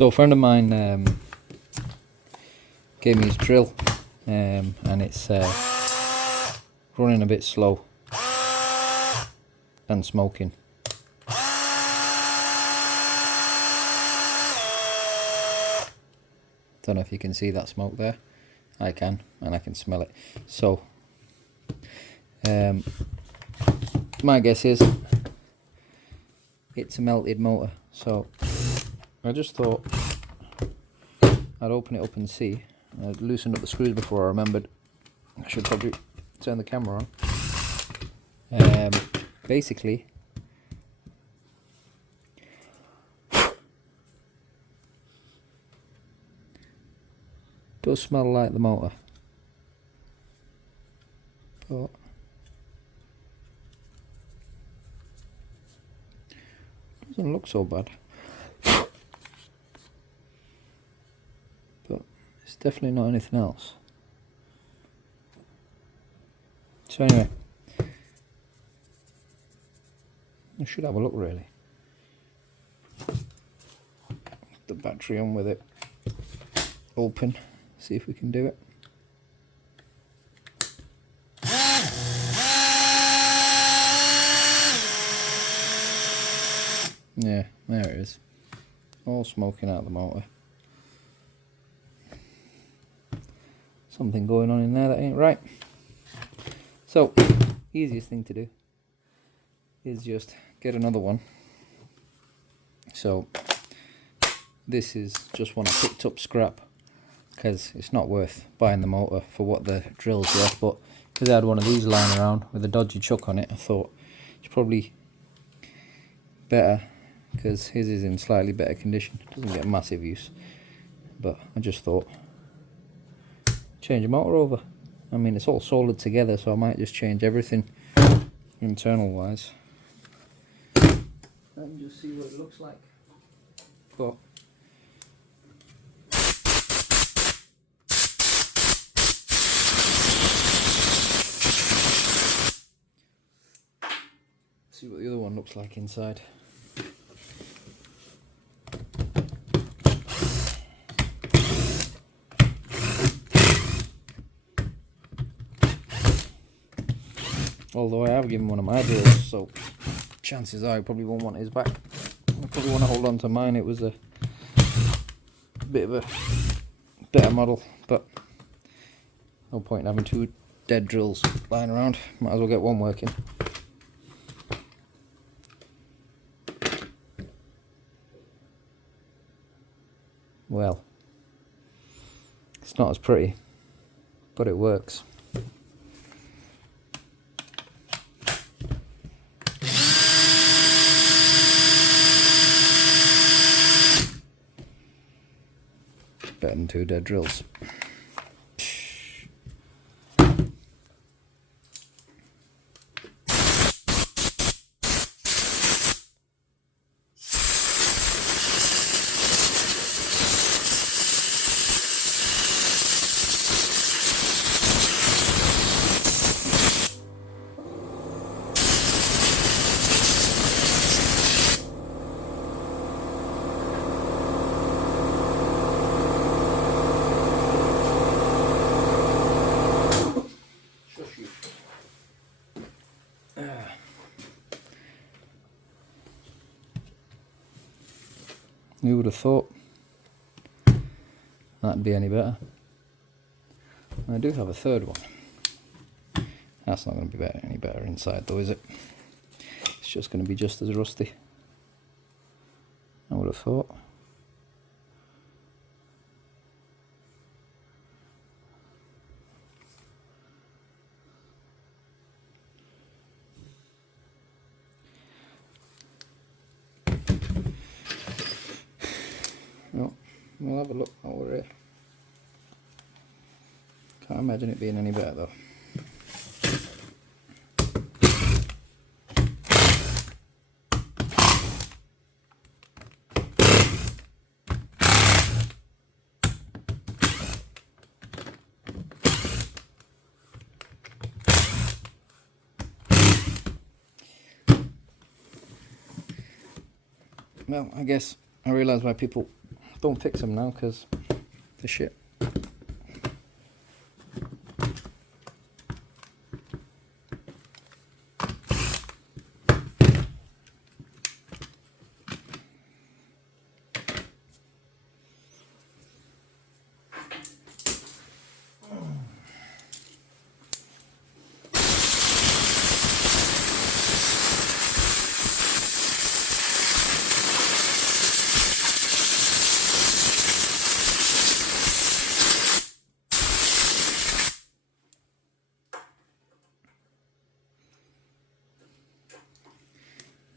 So a friend of mine gave me his drill, and it's running a bit slow and smoking. Don't know if you can see that smoke there. I can, and I can smell it. So my guess is it's a melted motor. So I just thought I'd open it up and see. I'd loosened up the screws before I remembered I should probably turn the camera on. Basically, does smell like the motor, but doesn't look so bad. But it's definitely not anything else. So anyway, I should have a look really. The battery on with it open, see if we can do it. Yeah, there it is. All smoking out the motor. Something going on in there that ain't right. So, easiest thing to do is just get another one. So, this is just one I picked up scrap, because it's not worth buying the motor for what the drill's worth, but because I had one of these lying around with a dodgy chuck on it, I thought it's probably better, because his is in slightly better condition. It doesn't get massive use, but I just thought change the motor over. I mean, it's all soldered together, so I might just change everything internal wise and just see what it looks like. But see what the other one looks like inside. Although I have given one of my drills, so chances are I probably won't want his back. I probably want to hold on to mine. It was a bit of a better model, but no point in having two dead drills lying around. Might as well get one working. Well, it's not as pretty, but it works. Better than two dead drills. Who would have thought that'd be any better? I do have a third one. That's not going to be any better inside though, is it? It's just going to be just as rusty. I would have thought. No, we'll have a look while we're here. Can't imagine it being any better though. Well, I guess I realise why people don't fix them now because they're shit.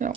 Now,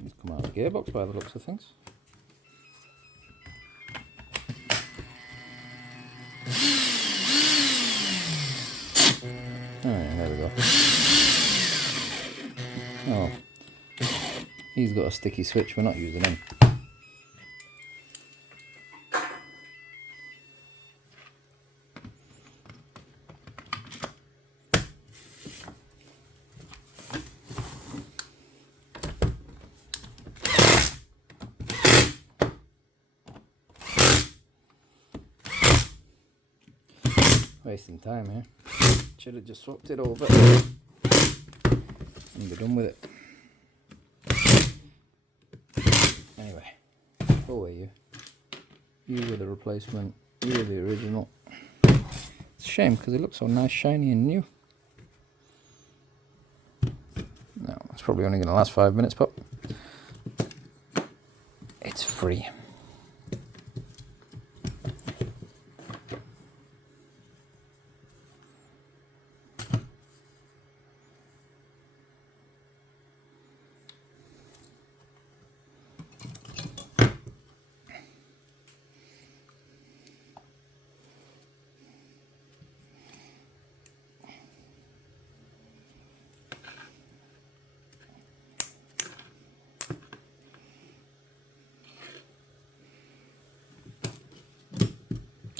he's come out of the gearbox by the looks of things. Alright, there we go. Oh, he's got a sticky switch, we're not using him. Wasting time here. Should have just swapped it over and be done with it. Anyway, go away you. You were the replacement, you were the original. It's a shame because it looks so nice, shiny and new. No, it's probably only going to last 5 minutes, but it's free.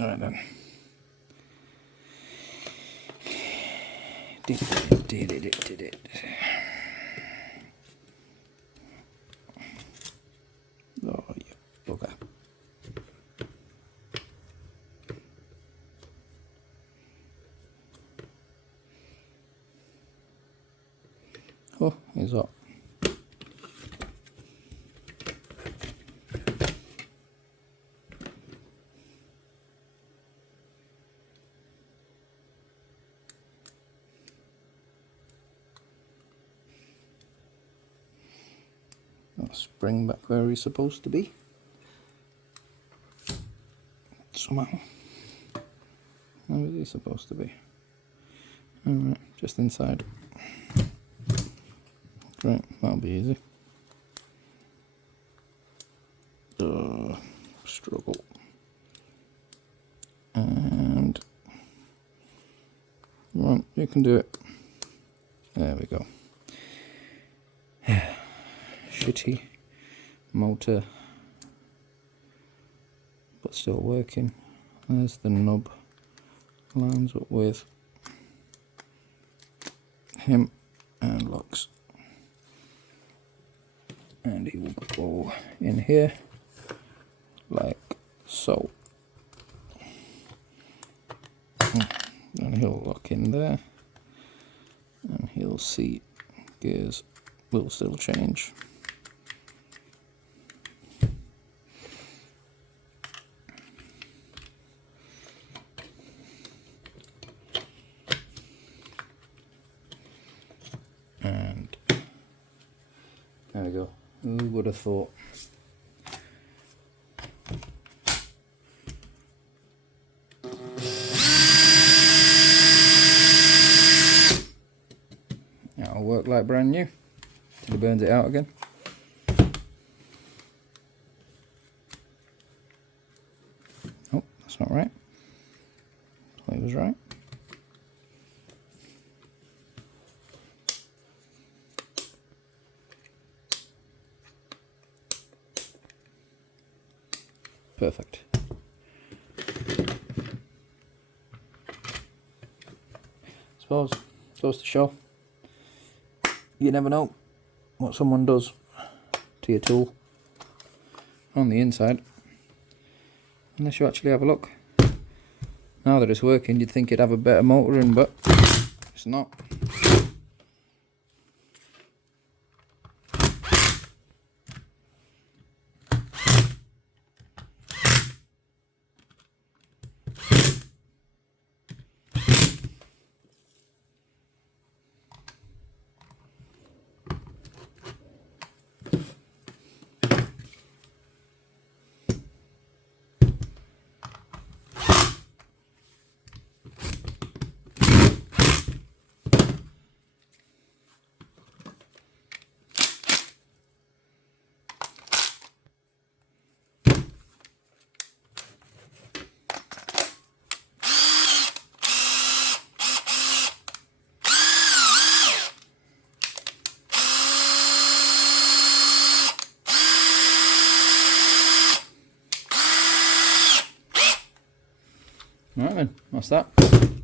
Alright then. Did it. Oh yeah, bugger. Oh, he's up. Spring back where he's supposed to be. Somehow. Where is he supposed to be? Alright, just inside. Great, that'll be easy. Struggle. And come on, you can do it. There we go. Shitty motor, but still working. There's the nub, lines up with him and locks, and he will go in here like so, and he'll lock in there, and he'll see gears will still change. And there we go. Who would have thought? that'll work like brand new till he burns it out again. Oh, that's not right. I thought it was right. Perfect. Suppose goes to show you never know what someone does to your tool on the inside unless you actually have a look. Now that it's working, you'd think it'd have a better motor in, but it's not. Right then, that's that.